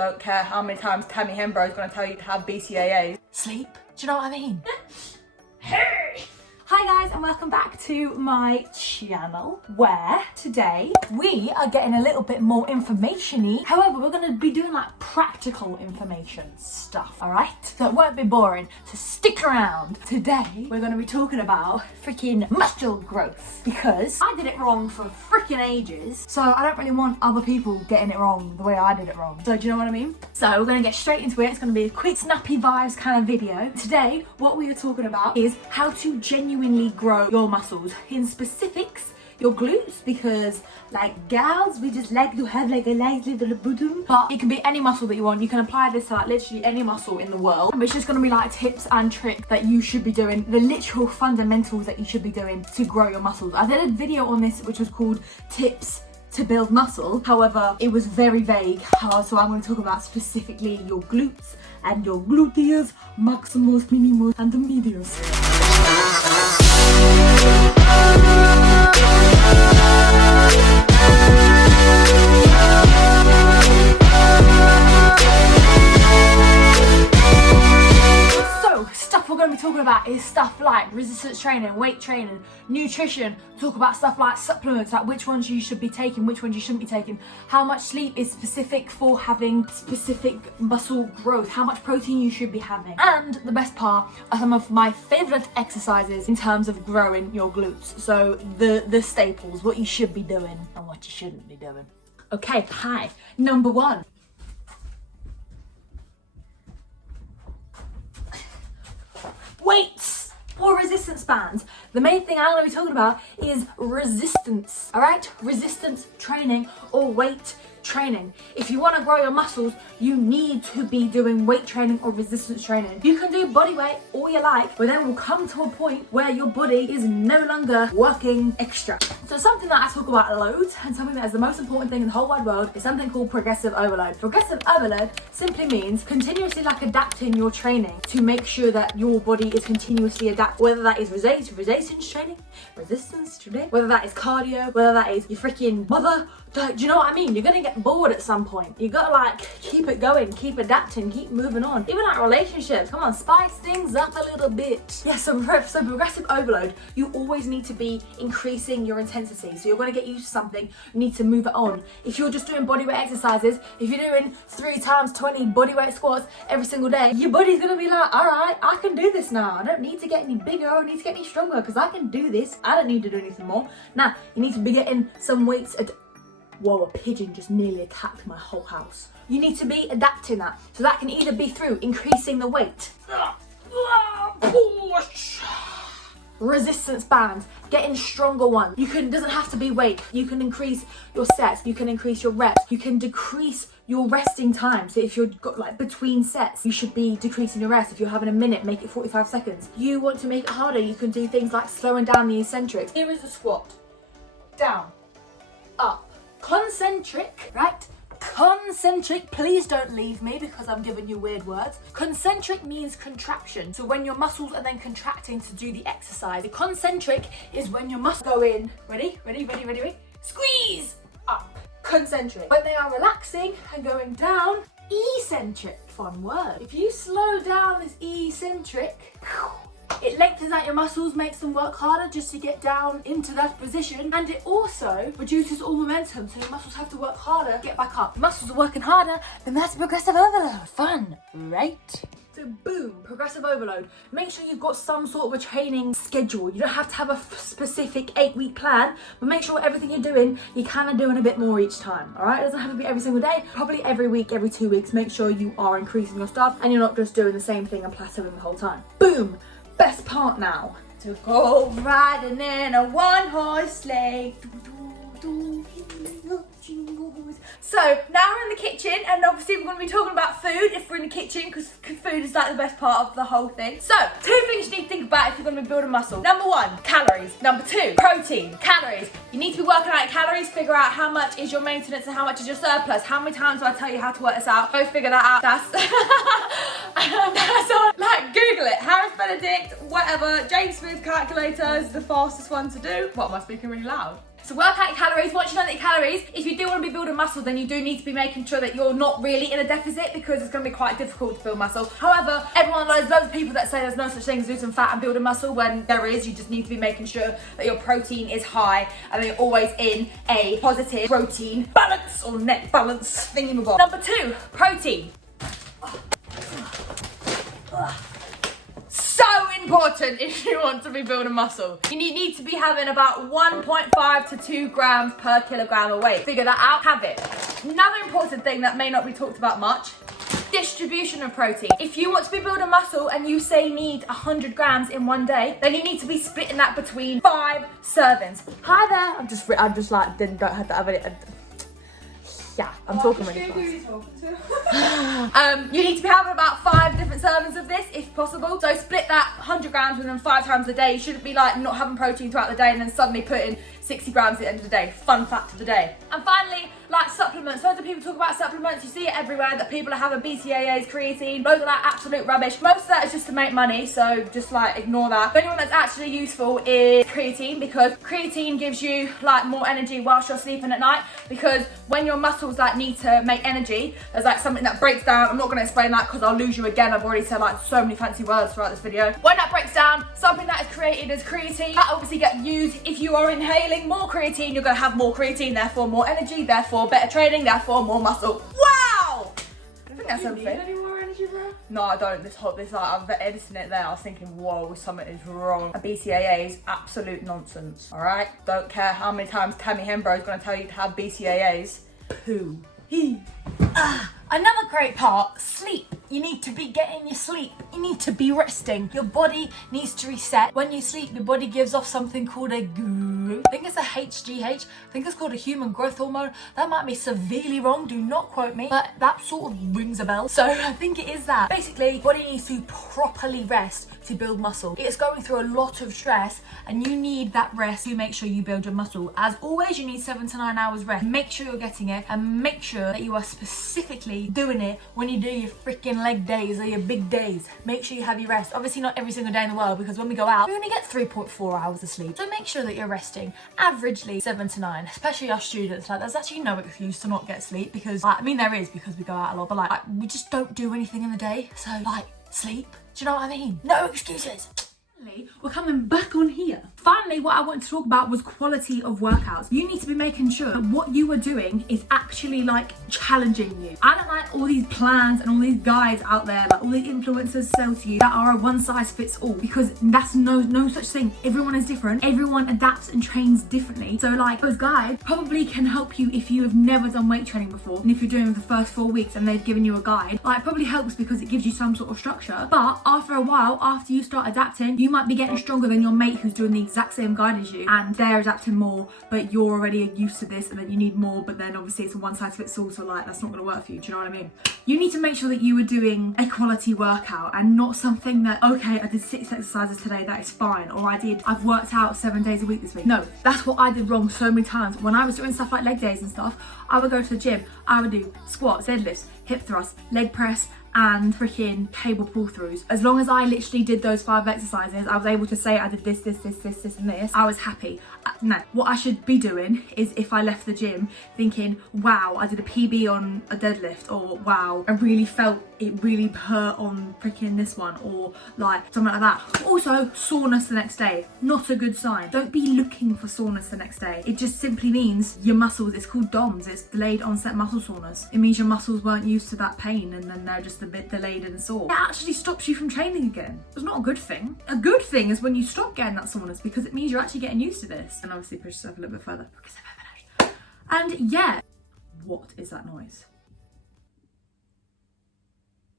don't care how many times Tammy Hembro is going to tell you to have BCAAs. Sleep. Do you know what I mean? Hey! Hi guys, and welcome back to my channel, where today we are getting a little bit more information-y. However, we're going to be doing like practical information stuff, alright? So it won't be boring, so stick around. Today, we're going to be talking about freaking muscle growth, because I did it wrong for freaking ages, so I don't really want other people getting it wrong the way I did it wrong. So do you know what I mean? So we're going to get straight into it. It's going to be a quick snappy vibes kind of video. Today, what we are talking about is how to genuinely grow your muscles, in specifics your glutes, because like gals, we just like to have like a nice little bottom, but it can be any muscle that you want. You can apply this to like literally any muscle in the world. It's just going to be like tips and tricks that you should be doing, the literal fundamentals that you should be doing to grow your muscles. I did a video on this which was called tips to build muscle, however it was very vague, so I'm going to talk about specifically your glutes and your gluteus maximus, minimus and the medius. Stuff we're going to be talking about is stuff like resistance training, weight training, nutrition. Talk about stuff like supplements, like which ones you should be taking, which ones you shouldn't be taking, how much sleep is specific for having specific muscle growth, how much protein you should be having, and the best part are some of my favorite exercises in terms of growing your glutes. So the staples, what you should be doing and what you shouldn't be doing. Okay, hi. Number one. Weights or resistance bands. The main thing I'm going to be talking about is resistance, all right? Resistance training or weight training. If you want to grow your muscles, you need to be doing weight training or resistance training. You can do body weight all you like, but then we'll come to a point where your body is no longer working extra. So something that I talk about loads, and something that is the most important thing in the whole wide world, is something called progressive overload. Progressive overload simply means continuously like adapting your training to make sure that your body is continuously adapted, whether that is resistance training, whether that is cardio, whether that is your freaking mother. Do you know what I mean? You're gonna get bored at some point. You gotta like keep it going, keep adapting, keep moving on. Even like relationships, come on, spice things up a little bit. Yeah, so progressive overload, you always need to be increasing your intensity. So you're gonna get used to something, you need to move it on. If you're just doing bodyweight exercises, if you're doing 3 times 20 bodyweight squats every single day, your body's gonna be like, all right, I can do this now. I don't need to get any bigger, I don't need to get any stronger, because I can do this. I don't need to do anything more. Now, you need to be getting some weights Whoa, a pigeon just nearly attacked my whole house. You need to be adapting that. So that can either be through increasing the weight. Resistance bands, getting stronger ones. Doesn't have to be weight. You can increase your sets, you can increase your reps, you can decrease your resting time. So if you've got like between sets, you should be decreasing your rest. If you're having a minute, make it 45 seconds. You want to make it harder, you can do things like slowing down the eccentrics. Here is a squat. Down, up. Concentric, right? Concentric, please don't leave me because I'm giving you weird words. Concentric means contraction. So when your muscles are then contracting to do the exercise. The concentric is when your muscles go in. Ready? Squeeze! Up. Concentric. When they are relaxing and going down, eccentric. Fun word. If you slow down this eccentric, it lengthens out your muscles, makes them work harder just to get down into that position, and it also reduces all momentum, so your muscles have to work harder to get back up. Your muscles are working harder, then that's progressive overload. Fun, right? So boom, progressive overload. Make sure you've got some sort of a training schedule. You don't have to have a specific 8-week plan, but make sure everything you're doing, you're kind of doing a bit more each time, all right? It doesn't have to be every single day, probably every week, every 2 weeks. Make sure you are increasing your stuff and you're not just doing the same thing and plateauing the whole time. Boom. Best part now, to go riding in a one-horse sleigh. So now we're in the kitchen, and obviously we're going to be talking about food if we're in the kitchen, because food is like the best part of the whole thing. So 2 things you need to think about if you're going to be building muscle. Number 1, calories. Number 2, protein. Calories. You need to be working out calories, figure out how much is your maintenance and how much is your surplus. How many times do I tell you how to work this out? Go figure that out. That's all. Like, Google it. Harris Benedict, whatever. James Smith calculator is the fastest one to do. What, am I speaking really loud? So work out your calories. Once you know that your calories, if you do want to be building muscle, then you do need to be making sure that you're not really in a deficit, because it's going to be quite difficult to build muscle. However, everyone knows loads of people that say there's no such thing as losing fat and building muscle, when there is. You just need to be making sure that your protein is high and that you're always in a positive protein balance or net balance thingamabob. Number 2, protein. So important if you want to be building muscle. You need to be having about 1.5 to 2 grams per kilogram of weight. Figure that out, have it. Another important thing that may not be talked about much, distribution of protein. If you want to be building muscle and you say need 100 grams in one day, then you need to be splitting that between 5 servings. Hi there. I'm just like, don't have to have it. Yeah, I'm talking really fast. You need to be having about 5 different servings of this if possible. So split that 100 grams within 5 times a day. You shouldn't be like not having protein throughout the day and then suddenly putting 60 grams at the end of the day. Fun fact of the day. And finally, like supplements. Loads of people talk about supplements. You see it everywhere that people are having BCAAs, creatine, loads of that absolute rubbish. Most of that is just to make money, so just like ignore that. The only one that's actually useful is creatine, because creatine gives you like more energy whilst you're sleeping at night, because when your muscles like need to make energy, there's like something that breaks down. I'm not going to explain that because I'll lose you again. I've already said like so many fancy words throughout this video. When that breaks down, something that is created as creatine, that obviously gets used. If you are inhaling more creatine, you're going to have more creatine, therefore more energy, therefore better training, therefore more muscle. Wow! I think that's everything. Any more energy, bro? No, I don't. This like, I'm editing it there. I was thinking, whoa, something is wrong. A BCAA is absolute nonsense. All right? Don't care how many times Tammy Hembro is going to tell you to have BCAAs. Poo. Another great part, sleep. You need to be getting your sleep. You need to be resting. Your body needs to reset. When you sleep, your body gives off something called a GHG. I think it's a HGH. I think it's called a human growth hormone. That might be severely wrong. Do not quote me. But that sort of rings a bell. So I think it is that. Basically, your body needs to properly rest to build muscle. It's going through a lot of stress and you need that rest to make sure you build your muscle. As always, you need 7 to 9 hours rest. Make sure you're getting it and make sure that you are specifically doing it when you do your freaking leg days or your big days. Make sure you have your rest. Obviously not every single day in the world, because when we go out, we only get 3.4 hours of sleep. So make sure that you're resting averagely 7 to 9, especially our students. Like, there's actually no excuse to not get sleep, because I mean there is, because we go out a lot, but like we just don't do anything in the day. So like, sleep. Do you know what I mean? No excuses. We're coming back on here. Finally, what I wanted to talk about was quality of workouts. You need to be making sure that what you are doing is actually like challenging you. I don't like all these plans and all these guys out there, like all these influencers sell to you that are a one size fits all, because that's no such thing. Everyone is different. Everyone adapts and trains differently. So like, those guides probably can help you if you have never done weight training before, and if you're doing the first 4 weeks and they've given you a guide, like, it probably helps because it gives you some sort of structure. But after a while, after you start adapting, you might be getting stronger than your mate who's doing the exact same guide as you, and they're adapting more, but you're already used to this, and then you need more, but then obviously it's a one size fits all, so like, that's not going to work for you. Do you know what I mean? You need to make sure that you are doing a quality workout and not something that, okay, I did 6 exercises today, that is fine, or I've worked out 7 days a week this week. No, that's what I did wrong so many times. When I was doing stuff like leg days and stuff, I would go to the gym, I would do squats, deadlifts, hip thrusts, leg press, and freaking cable pull throughs. As long as I literally did those 5 exercises, I was able to say I did this and this, I was happy. No, what I should be doing is, if I left the gym thinking, wow, I did a PB on a deadlift, or wow, I really felt it really hurt on freaking this one, or like something like that. Also, soreness the next day, not a good sign. Don't be looking for soreness the next day. It just simply means your muscles, it's called DOMS, it's delayed onset muscle soreness. It means your muscles weren't used to that pain and then they're just a bit delayed and sore. It actually stops you from training again. It's not a good thing. A good thing is when you stop getting that soreness, because it means you're actually getting used to this. And obviously push yourself a little bit further. And yeah, what is that noise?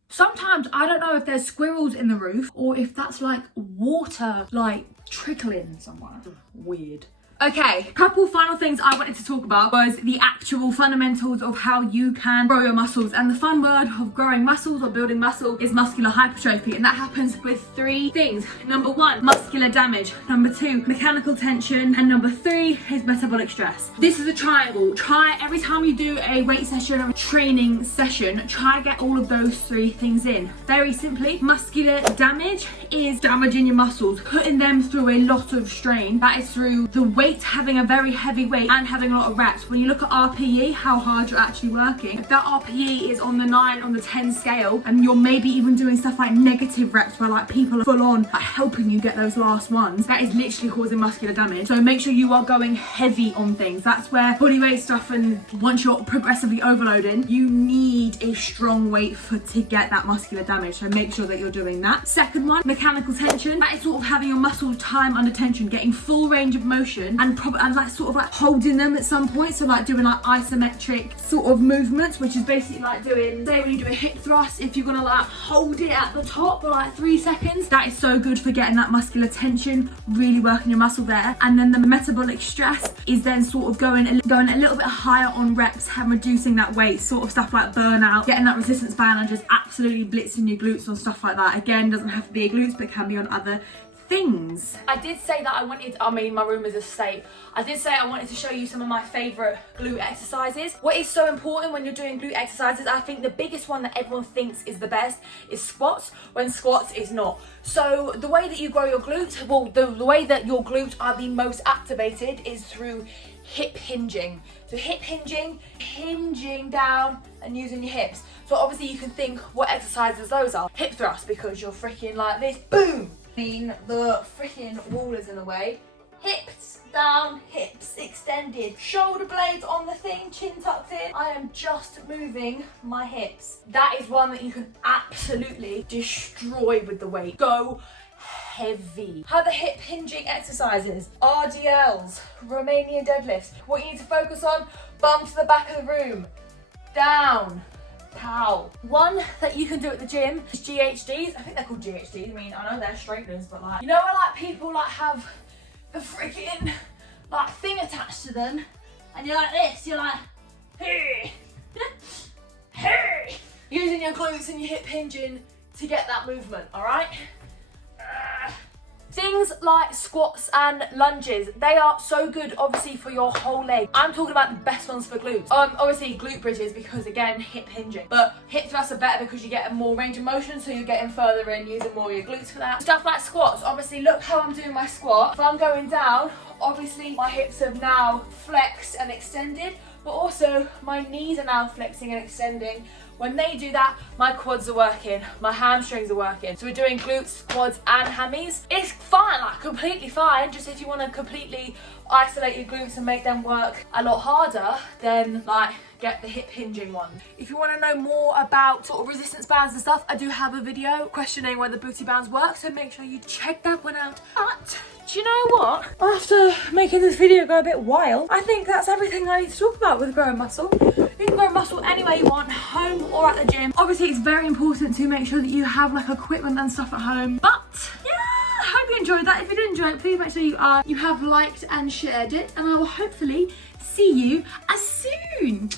Sometimes I don't know if there's squirrels in the roof or if that's like water like trickling somewhere. Weird. Okay, couple final things I wanted to talk about was the actual fundamentals of how you can grow your muscles. And the fun word of growing muscles or building muscle is muscular hypertrophy. And that happens with 3 things. Number 1, muscular damage. Number 2, mechanical tension. And number 3 is metabolic stress. This is a triangle. Try every time you do a weight session or a training session, try to get all of those 3 things in. Very simply, muscular damage is damaging your muscles, putting them through a lot of strain. That is through the weight weight, having a very heavy weight and having a lot of reps, when you look at RPE, how hard you're actually working, if that RPE is on the 9, on the 10 scale, and you're maybe even doing stuff like negative reps where like people are full on like helping you get those last ones, that is literally causing muscular damage. So make sure you are going heavy on things. That's where bodyweight stuff, and once you're progressively overloading, you need a strong weight to get that muscular damage. So make sure that you're doing that. Second one, mechanical tension. That is sort of having your muscle time under tension, getting full range of motion and like sort of like holding them at some point. So like doing like isometric sort of movements, which is basically like doing, say when you do a hip thrust, if you're gonna like hold it at the top for like 3 seconds, that is so good for getting that muscular tension, really working your muscle there. And then the metabolic stress is then sort of going a little bit higher on reps and reducing that weight, sort of stuff like burnout, getting that resistance band and just absolutely blitzing your glutes on stuff like that. Again, doesn't have to be a glutes, but it can be on other things. I did say that my room is a state. I did say I wanted to show you some of my favorite glute exercises. What is so important when you're doing glute exercises, I think the biggest one that everyone thinks is the best is squats, when squats is not. So the way that you grow your glutes, well, the way that your glutes are the most activated is through hip hinging. So hip hinging down and using your hips. So obviously you can think what exercises those are. Hip thrust, because you're freaking like this, boom! The freaking wall is in the way. Hips down, hips extended, shoulder blades on the thing, chin tucked in. I am just moving my hips. That is one that you can absolutely destroy with the weight. Go heavy. Other hip hinging exercises, RDLs, Romanian deadlifts. What you need to focus on, bum to the back of the room, down, pow. One that you can do at the gym is GHDs. I think they're called GHDs. I mean, I know they're straighteners, but like, you know where like people like have the freaking like thing attached to them and you're like this, you're like, hey, hey, using your glutes and your hip hinging to get that movement, all right? Things like squats and lunges, they are so good obviously for your whole leg. I'm talking about the best ones for glutes. Obviously glute bridges, because again, hip hinging. But hip thrusts are better because you get more range of motion, so you're getting further in, using more of your glutes for that. Stuff like squats, obviously look how I'm doing my squat. If I'm going down, obviously my hips have now flexed and extended, but also my knees are now flexing and extending. When they do that, my quads are working, my hamstrings are working. So we're doing glutes, quads, and hammies. It's fine, like completely fine. Just if you want to completely isolate your glutes and make them work a lot harder, then like get the hip hinging one. If you want to know more about sort of resistance bands and stuff, I do have a video questioning whether booty bands work, so make sure you check that one out. But do you know what? After making this video go a bit wild, I think that's everything I need to talk about with growing muscle. You can grow muscle any way you want, home or at the gym. Obviously, it's very important to make sure that you have like equipment and stuff at home. But yeah, I hope you enjoyed that. If you did enjoy it, please make sure you have liked and shared it, and I will hopefully see you as soon.